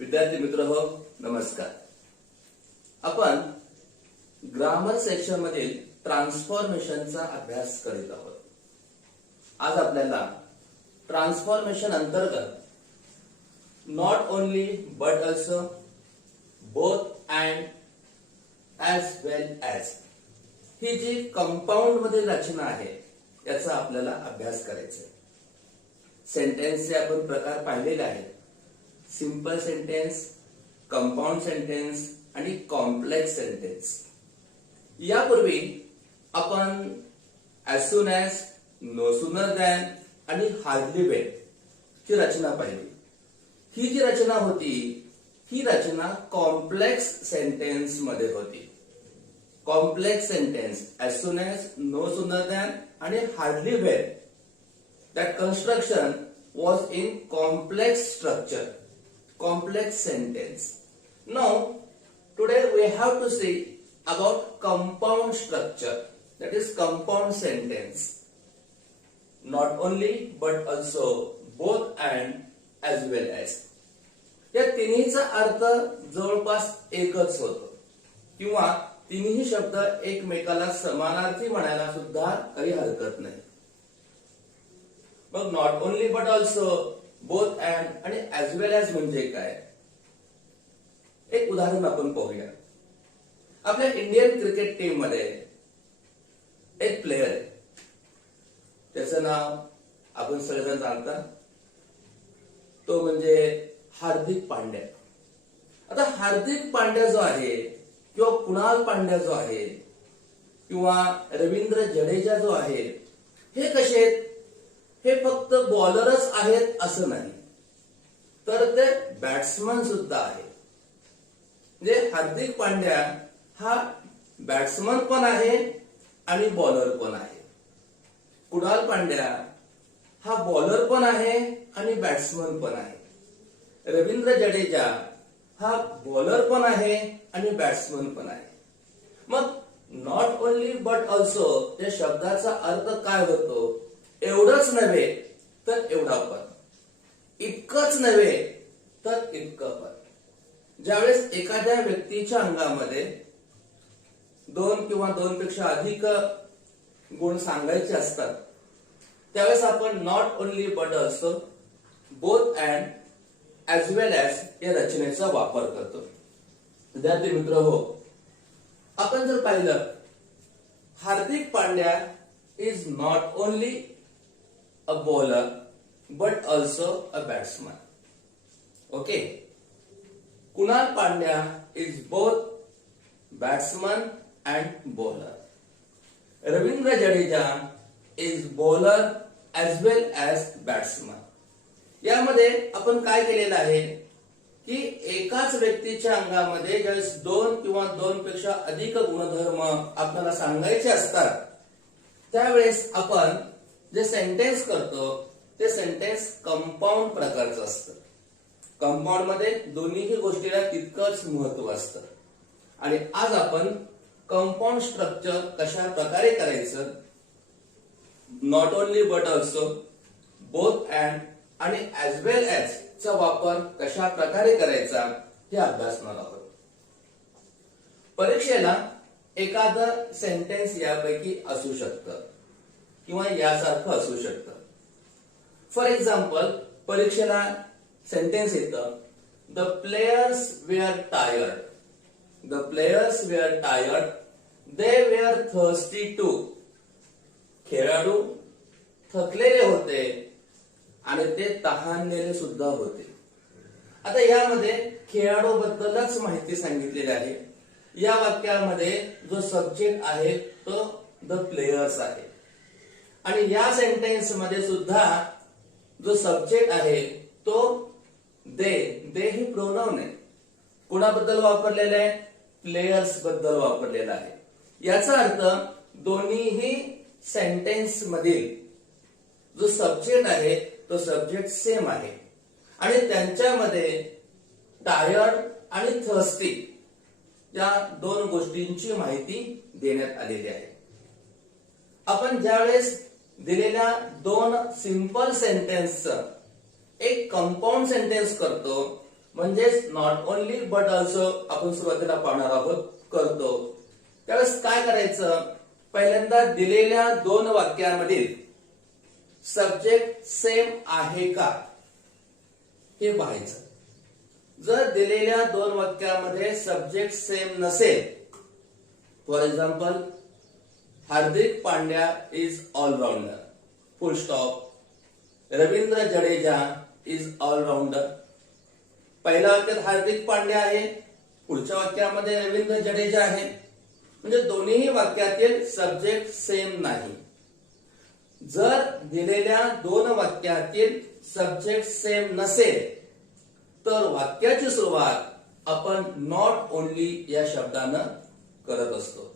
विद्यार्थी मित्र हो, नमस्कार. आपण ग्रामर सेक्शन मधील ट्रान्सफॉर्मेशनचा अभ्यास करीत आहोत. आज आपल्याला ट्रान्सफॉर्मेशन अंतर्गत not only but also, both and, as well as ही जी कंपाऊंड मधील रचना आहे याचा आपल्याला अभ्यास करायचा आहे. सेंटेन्सचे आपण प्रकार पाहिलेले आहेत. सिंपल सेंटेन्स, कंपाऊंड सेंटेन्स आणि कॉम्प्लेक्स सेंटेन्स. यापूर्वी आपण as soon as, no sooner than आणि हार्डली वेट ची रचना पाहिली. ही जी रचना होती ही रचना कॉम्प्लेक्स सेंटेन्स मध्ये होती. Complex sentence as soon as, no sooner than आणि hardly wait, that construction was in complex structure, complex sentence. Now today we have to see about compound structure, that is compound sentence. Not only but also, both and, as well as. या तिन्हीचा अर्थ जवळपास एकच होतो किंवा तिन्ही शब्द एकमेकाला समानार्थी म्हणायला सुद्धा काही हरकत नाही. मग not only but also, both and आणि ॲज वेल ॲज म्हणजे काय? एक उदाहरण आपण पाहूया. आपल्या इंडियन क्रिकेट टीम मध्ये एक प्लेयर आहे, त्याचं नाव आपण सगळेजण जाणता, तो म्हणजे हार्दिक पांड्या. आता हार्दिक पांड्या जो आहे किंवा कुणाल पांड्या जो आहे किंवा रवींद्र जडेजा जो आहे, हे कसे आहेत? हे फक्त बॉलरच आहेत असं नाही, तर ते बॅट्समन सुद्धा आहे. म्हणजे हार्दिक पांड्या हा बॅट्समन पण आहे आणि बॉलर पण आहे. कुणाल पांड्या हा बॉलर पण आहे आणि बॅट्समन पण आहे. रवींद्र जडेजा हा बॉलर पण आहे आणि बॅट्समन पण आहे. मग नॉट ओनली बट ऑल्सो या शब्दाचा अर्थ काय होतो? एवढंच नव्हे तर एवढा पण, इतकंच नव्हे तर इतकं पण. ज्यावेळेस एखाद्या व्यक्तीच्या अंगामध्ये दोन किंवा दोनपेक्षा अधिक गुण सांगायचे असतात, त्यावेळेस आपण not only but also, both and, as well as या रचनेचा वापर करतो. विद्यार्थी मित्र हो, आपण जर पाहिलं, Hardik Pandya is not only a bowler but also a batsman. Okay. Kunal Pandya is both batsman and bowler. Ravindra Jadeja is bowler as well as batsman. यामध्ये आपण काय केलेलं आहे की एकाच व्यक्तीच्या अंगामध्ये ज्यावेळेस दोन किंवा दोनपेक्षा अधिक गुणधर्म आपल्याला सांगायचे असतात, त्यावेळेस आपण जे सेंटेन्स करतो ते सेंटेन्स कंपाऊंड प्रकारचं असतं. कंपाऊंड मध्ये दोन्हीही गोष्टीला तितकंच महत्व असतं. आणि आज आपण कंपाऊंड स्ट्रक्चर कशा प्रकारे करायचं, not only but also, both and आणि ॲज वेल ॲज चा वापर कशा प्रकारे करायचा हे अभ्यासणार आहोत. परीक्षेला एखादं सेंटेन्स यापैकी असू शकतं किंवा यासारखं असू शकतं. फॉर एक्झाम्पल, परीक्षेला सेंटेन्स येतं, the players were tired. The players were tired, they were thirsty too. खेळाडू थकलेले होते आणि ते तहानलेले सुद्धा होते. आता यामध्ये खेळाडू बद्दलच माहिती सांगितलेली आहे. या वाक्यामध्ये जो सब्जेक्ट आहे तो द प्लेयर्स आहे आणि या सेंटेन्स मध्ये सुद्धा जो सब्जेक्ट आहे तो दे ही प्रोनाउन आहे. कुणाबद्दल वापरलेला आहे? प्लेयर्स बद्दल वापरलेला आहे. याचा अर्थ दोन्हीही सेंटेन्स मधील जो सब्जेक्ट आहे तो सब्जेक्ट सेम आहे आणि त्यांच्यामध्ये टायर्ड आणि थर्स्टी या दोन गोष्टींची माहिती देण्यात आलेली आहे. आपण ज्यावेळेस दिलेल्या दोन सिंपल सेंटेन्सचं एक कंपाऊंड सेंटेन्स करतो, म्हणजेच नॉट ओनली बट ऑल्सो आपण सुरुवातीला पाहणार आहोत करतो. त्यावेळेस काय करायचं, पहिल्यांदा दिलेल्या दोन वाक्यामधील सब्जेक्ट सेम आहे का हे पाहायचं. जर दिलेल्या दोन वाक्यामध्ये सब्जेक्ट सेम नसेल, for example Hardik Pandya is allrounder, full stop. Ravindra Jadeja is allrounder. पहिल्या वाक्यात हार्दिक पांड्या आहे, पुढच्या वाक्यामध्ये रवींद्र जडेजा आहे. म्हणजे दोन्ही वाक्यातील सब्जेक्ट सेम नाही. जर दिलेल्या दोन वाक्यातील सब्जेक्ट सेम नसेल तर वाक्याची सुरुवात आपण नॉट ओनली या शब्दानं करत असतो.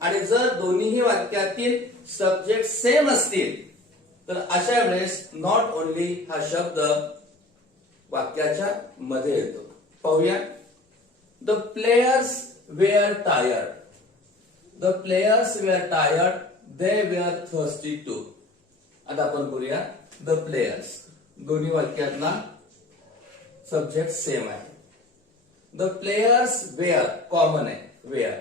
आणि जर दोन्ही वाक्यातील सब्जेक्ट सेम असतील तर अशा वेळेस नॉट ओनली हा शब्द वाक्याच्या मध्ये येतो. पाहूया. The players were tired. The players were tired, they were thirsty too. आता आपण बोलूया द प्लेयर्स. दोन्ही वाक्यातला सब्जेक्ट सेम आहे. द प्लेयर्स वेअर कॉमन आहे, वेअर.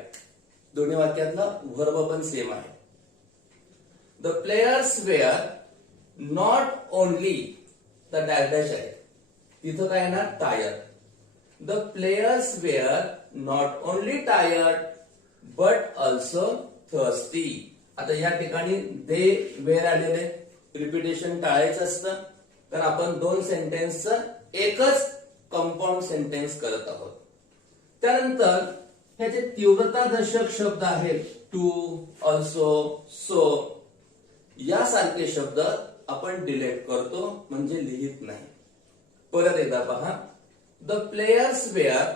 दोन्ही वाक्यातला व्हर्ब पण सेम आहे. The players were not only the dash dash आहे, तिथं काय ना tired. The players were not only tired but also thirsty. आता या ठिकाणी दे वेअर आलेले, रिपिटेशन टाळायचं असतं तर आपण दोन सेंटेन्सचं एकच कंपाऊंड सेंटेन्स करत आहोत. त्यानंतर ह्याचे तीव्रतादर्शक शब्द आहेत टू, ऑल्सो, सो. यासारखे शब्द आपण डिलीट करतो, म्हणजे लिहित नाही. परत एकदा पहा. The players were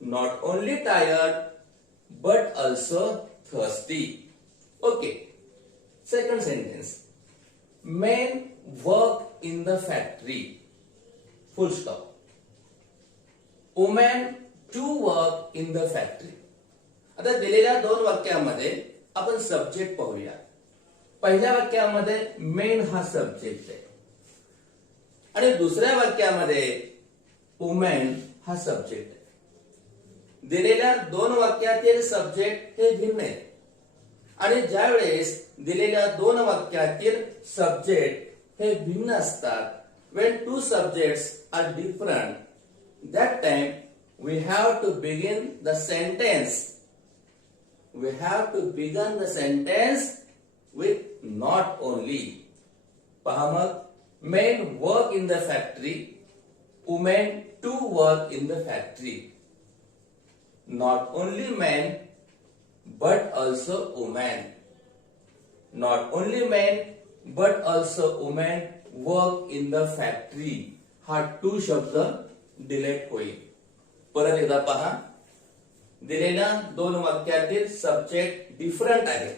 not only tired but also thirsty. Okay. Second sentence. Men work in the factory, full stop. Women too work in the factory. आता दिलेल्या दोन वाक्यामध्ये आपण सब्जेक्ट पाहूया. पहिल्या वाक्यामध्ये मेन हा सब्जेक्ट आहे आणि दुसऱ्या वाक्यामध्ये वुमेन हा सब्जेक्ट आहे. दिलेल्या दोन वाक्यातील सब्जेक्ट हे भिन्न आहेत आणि ज्या वेळेस दिलेल्या दोन वाक्यातील सब्जेक्ट हे भिन्न असतात, when two subjects are different, that time we have to begin the sentence. We have to begin the sentence with not only. पहा मग, men work in the factory, women too work in the factory. Not only men but also women. Not only men but also women work in the factory. हा to शब्द delete होईल. परत एकदा पहा. दिलेल्या दोन वाक्यातील सब्जेक्ट डिफरंट आहे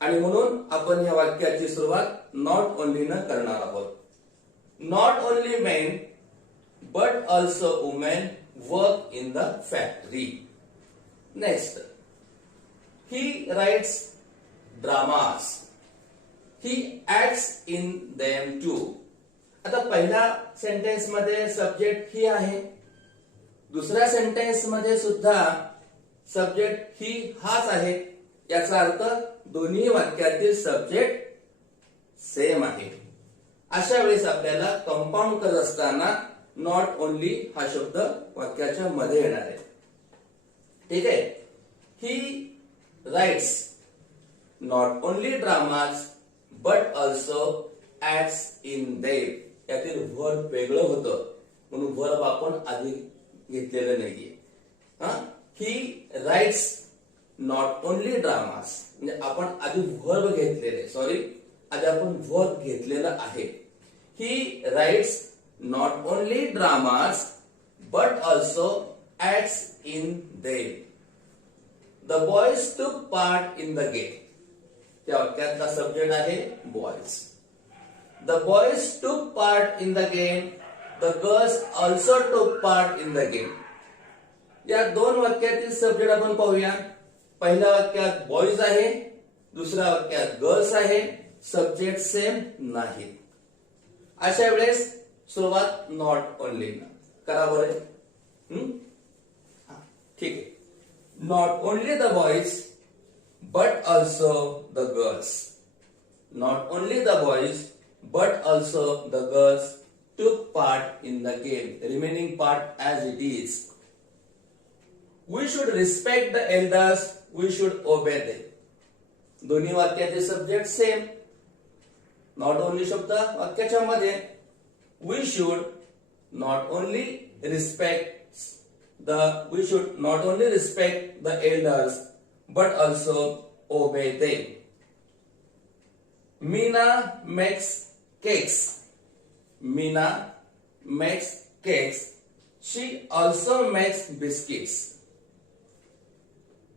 आणि म्हणून आपण या वाक्याची सुरुवात नॉट ओनली न करणार आहोत. Not only men but also women work in the factory. Next. He writes dramas, he acts in them too. आता पहिल्या सेंटेन्स मध्ये सब्जेक्ट ही आहे, दुसऱ्या सेंटेन्स मध्ये सुद्धा सब्जेक्ट ही हाच आहे. याचा अर्थ दोन्ही वाक्यातील सब्जेक्ट सेम आहे. अशा वेळेस आपल्याला कंपाऊंड करत असताना नॉट ओनली हा शब्द वाक्याच्या मध्ये येणार आहे. ठीक आहे. ही rights not only dramas but also acts in them. यातील व्हर्ब वेगळं होतं म्हणून व्हर्ब आपण आधी घेतलेलं नाहीये. ही राइट्स नॉट ओनली ड्रामास, म्हणजे आपण आधी व्हर्ब घेतलेले, सॉरी आधी आपण व्हर्ब घेतलेलं आहे. ही rights not only dramas but also acts in them. The boys टूक पार्ट इन द गेम. त्या वाक्यातला सब्जेक्ट आहे बॉयज. द बॉयज टूक part in the game. The girls also टूक पार्ट इन द गेम. या दोन वाक्यातील subject आपण पाहूया. पहिल्या वाक्यात बॉयज आहे, दुसऱ्या वाक्यात गर्ल्स आहे. सब्जेक्ट सेम नाही. अशा वेळेस सुरुवात नॉट ओनली. करा बरं. ठीक आहे. Not only the boys but also the girls. Not only the boys but also the girls took part in the game, remaining part as it is. We should respect the elders, we should obey them. दोन्ही वाक्याचे subject same. Not only शब्द वाक्याच्या मध्ये we should not only respect the elders but also obey them. Meena makes cakes. Meena makes cakes. She also makes biscuits.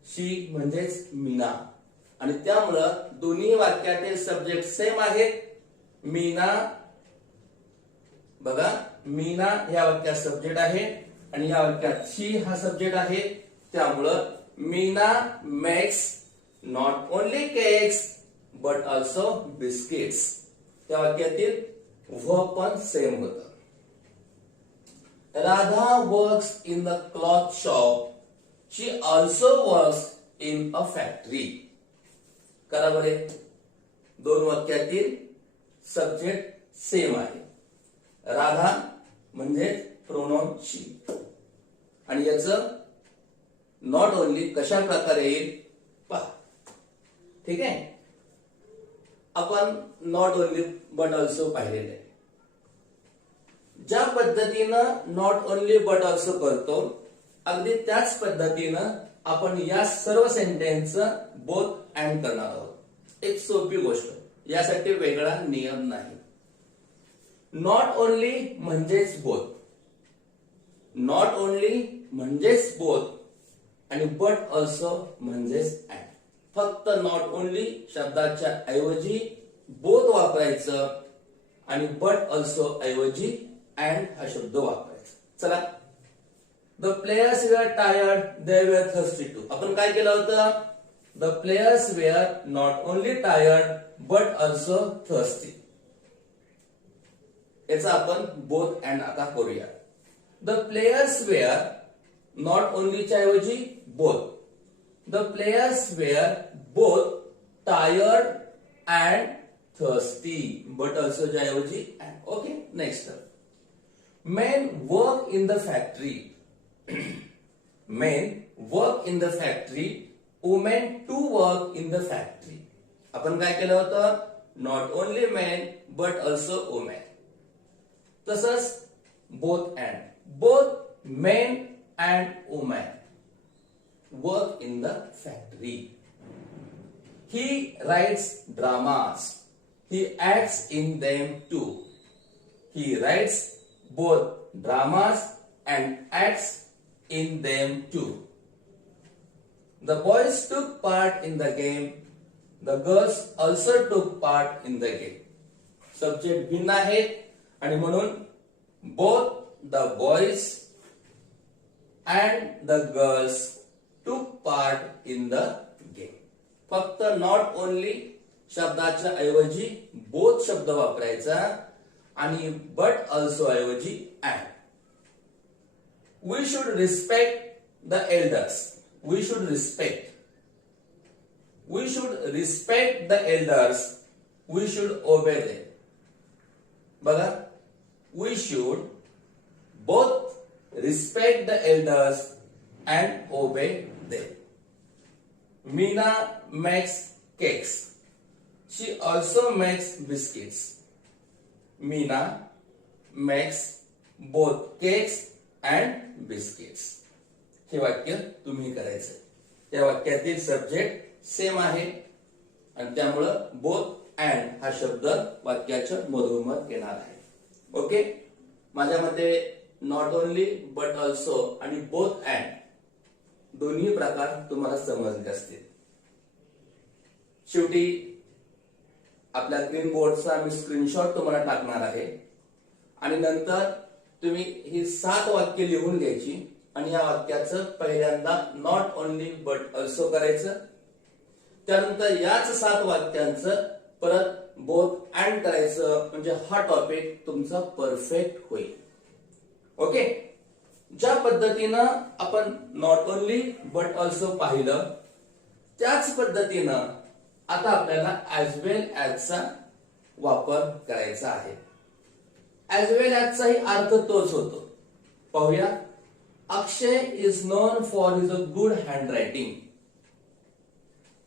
She म्हणजेच मीना आणि त्यामुळं दोन्ही वाक्यातील subject same आहेत. मीना बघा, मीना या वाक्यात सब्जेक्ट आहे आणि या वाक्यात शी हा सब्जेक्ट आहे. त्यामुळं Meena makes not only cakes but also biscuits. त्या वाक्यातील वर्ब पण सेम होतं. Radha works in the cloth shop. She also works in a factory. करा बरे, दोन वाक्यातील सब्जेक्ट सेम आहे. राधा म्हणजे प्रोनाउन शी आणि याचं नॉट ओनली कशा प्रकारे येईल पहा. ठीक आहे. आपण नॉट ओनली बट ऑल्सो पाहिलेले आहे. ज्या पद्धतीनं नॉट ओनली बट ऑल्सो करतो अगदी त्याच पद्धतीनं आपण या सर्व सेंटेन्सचं बोथ अँड करणार आहोत. एक सोपी गोष्ट, यासाठी वेगळा नियम नाही. नॉट ओनली म्हणजेच बोथ, नॉट ओनली म्हणजेच बोथ आणि बट ऑल्सो म्हणजेच अँड. फक्त नॉट ओनली शब्दाच्या ऐवजी बोथ वापरायचं आणि बट ऑल्सो ऐवजी अँड हा शब्द वापरायचा. चला. The players were tired, they were thirsty too. आपण काय केलं होतं? The players were not only tired but also thirsty. याचा आपण बोथ अँड आता करूया. द प्लेयर्स वेअर नॉट ओनलीच्या ऐवजी both. The players were both tired and thirsty, but also च्या ऐवजी and. Okay, next. Men work in the factory. Men work in the factory. Women too work in the factory. आपण काय केलं होतं? Not only men but also women. तसंच both and. Both men and women work in the factory. He writes dramas. He acts in them too. He writes both dramas and acts in them too. The boys took part in the game. The girls also took part in the game. Subject भिन्न आहे आणि म्हणून both the boys and the girls took part in the game. फक्त not only शब्दाच्या ऐवजी both शब्द वापरायचा आणि बट ऑल्सो ऐवजी and. We should respect the elders. We should respect. We should respect the elders. We should obey them. बघा, we should both respect the elders and obey them. Meena makes cakes. She also makes biscuits. Meena makes both cakes and biscuits. हे वाक्य तुम्ही करायचं. या वाक्यातील subject same आहे आणि त्यामुळं both and हा शब्द वाक्याच्या मधोमध येणार आहे. ओके. माझ्या मते नॉट ओनली बट ऑल्सो आणि बोथ अँड दोन्ही प्रकार तुम्हाला समजले असतील. शेवटी आपल्या ग्रीन बोर्डचा मी स्क्रीनशॉट तुम्हाला टाकणार आहे आणि नंतर तुम्ही ही 7 वाक्य लिहून घ्यायची आणि या वाक्याचं पहिल्यांदा नॉट ओनली बट ऑल्सो करायचं. त्यानंतर याच 7 वाक्यांचं परत बोथ अँड करायचं म्हणजे हा टॉपिक तुमचा परफेक्ट होईल. ओके. ज्या पद्धतीनं आपण नॉट ओनली बट ऑल्सो पाहिलं, त्याच पद्धतीनं आता आपल्याला ऍज वेल ऍजचा वापर करायचा आहे. ऍज वेल ऍजचाही अर्थ तोच होतो. पाहूया. Akshay is known for his good handwriting.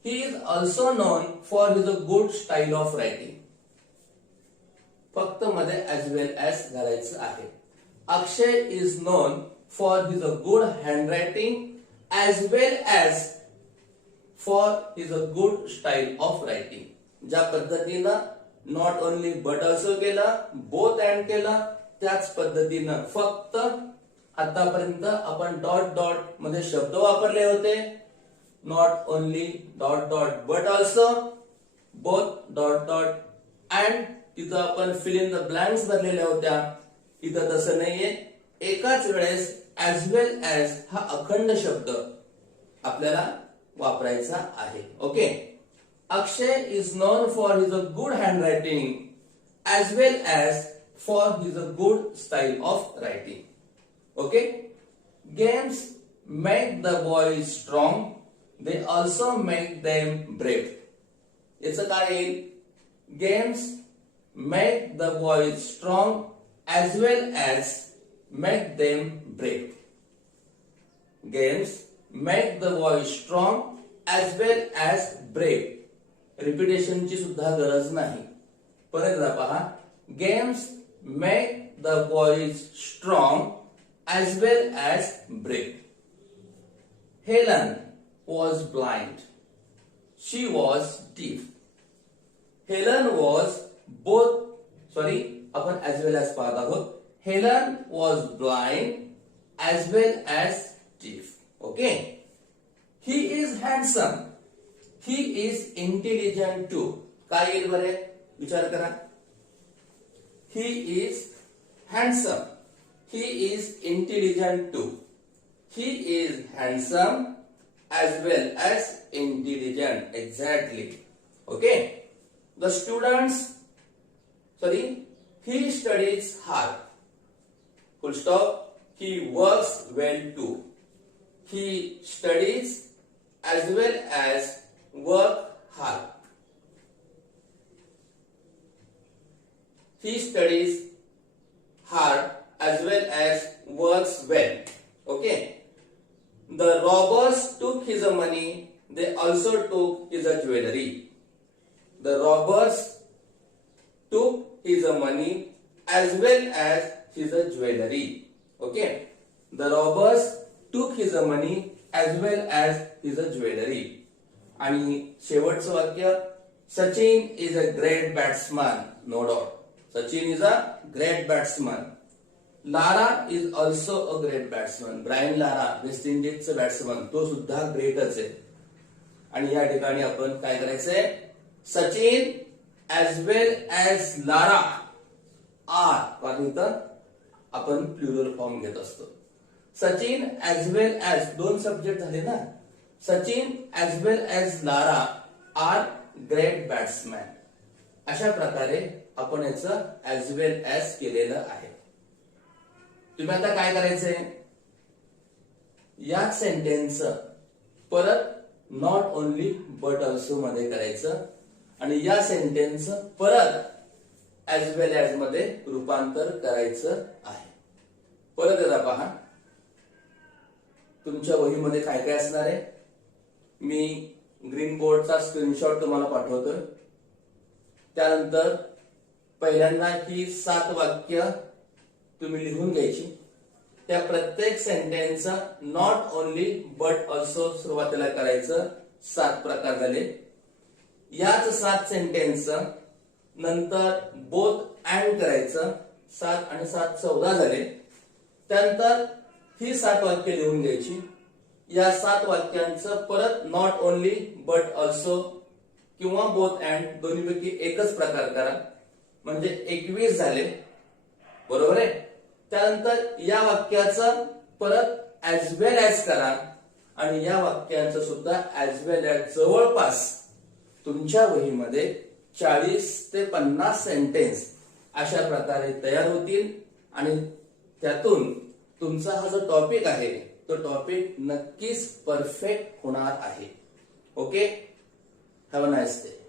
He is also known for his good style of writing. फक्त मध्ये ऍज वेल ऍज घालायचं आहे. Akshay is known for his good handwriting as well as for his good style of writing. ज्या पद्धतीनं not only but also केलं, both and केलं, त्याच पद्धतीनं फक्त आतापर्यंत आपण डॉट डॉट मध्ये शब्द वापरले होते. Not only dot dot but also, both dot dot and, तिथं आपण फिल इन द ब्लँक्स भरलेल्या होत्या. इथं तसं नाहीये. एकाच वेळेस ऍज वेल ऍज हा अखंड शब्द आपल्याला वापरायचा आहे. Okay. Akshay is known for his good handwriting as well as for his good style of writing. Okay. Games make the boys strong, they also make them brave. याचं काय येईल? Games make the boys strong as well as make them brave. Games make the boys strong as well as brave. रिपिटेशनची सुद्धा गरज नाही. परत एकदा पहा. Games make the boys strong as well as brave. Helen was blind, she was deaf. Helen was both, sorry आपण as well as पाहत आहोत. Helen was blind as well as deaf. Okay. He is handsome, he is intelligent too. काय येईल बरे? विचार करा. He is handsome, he is intelligent too. He is handsome as well as intelligent. Exactly. Okay. The students, sorry, he studies hard. Full stop. He works well too. He studies as well as work hard. He studies hard as well as works well. Okay. The robbers took his money, they also took his jewelry. The robbers took his money as well as his jewelry. Okay. The robbers took his money as well as his jewelry. आणि शेवटचं वाक्य, Sachin is a great batsman. No doubt. Sachin is a great batsman. Lara is also a great batsman. Brian Lara West इंडिजचा batsman, तो सुद्धा ग्रेटच आहे. आणि या ठिकाणी आपण काय करायचंय? Sachin as well as Lara are, कारण इथं आपण प्लुरल फॉर्म घेत असतो. सचिन ऍज वेल ऍज, दोन सब्जेक्ट झाले ना. Sachin as well as Lara are great batsman. अशा प्रकारे आपण याचं ऍज वेल ऍज केलेलं आहे. तुम्ही आता काय करायचंय? याच सेंटेन्स परत नॉट ओनली बट ऑल्सो मध्ये करायचं आणि या सेंटेन्स परत ऍज वेल ऍज मध्ये रूपांतर करायचं आहे. परत एकदा पहा. तुमच्या वहीमध्ये काय काय असणार आहे? मी ग्रीन बोर्डचा स्क्रीनशॉट तुम्हाला पाठवतोय. त्यानंतर पहिल्यांदा ही 7 वाक्य तुम्ही लिहून घ्यायची. त्या प्रत्येक sentence not only but also सुरुवातीला करायचं. 7 प्रकार झाले. याच 7 सेंटेन्स नंतर बोथ अँड करायचं. 7 आणि 7 14 झाले. त्यानंतर ही 7 वाक्य लिहून घ्यायची. या 7 वाक्यांचं परत नॉट ओनली बट ऑल्सो किंवा बोथ अँड दोन्हीपैकी एकच प्रकार करा. म्हणजे 21 झाले. बरोबर आहे. त्यानंतर या वाक्याचं परत ऍज वेल ऍज करा आणि या वाक्यांचं सुद्धा ऍज वेल ऍज जवळपास तुमच्या वहीमध्ये 40 ते 50 सेंटेन्स अशा प्रकारे तयार होतील आणि त्यातून तुमचा हा जो टॉपिक आहे तो टॉपिक नक्कीच परफेक्ट होणार आहे. Okay, have a nice day.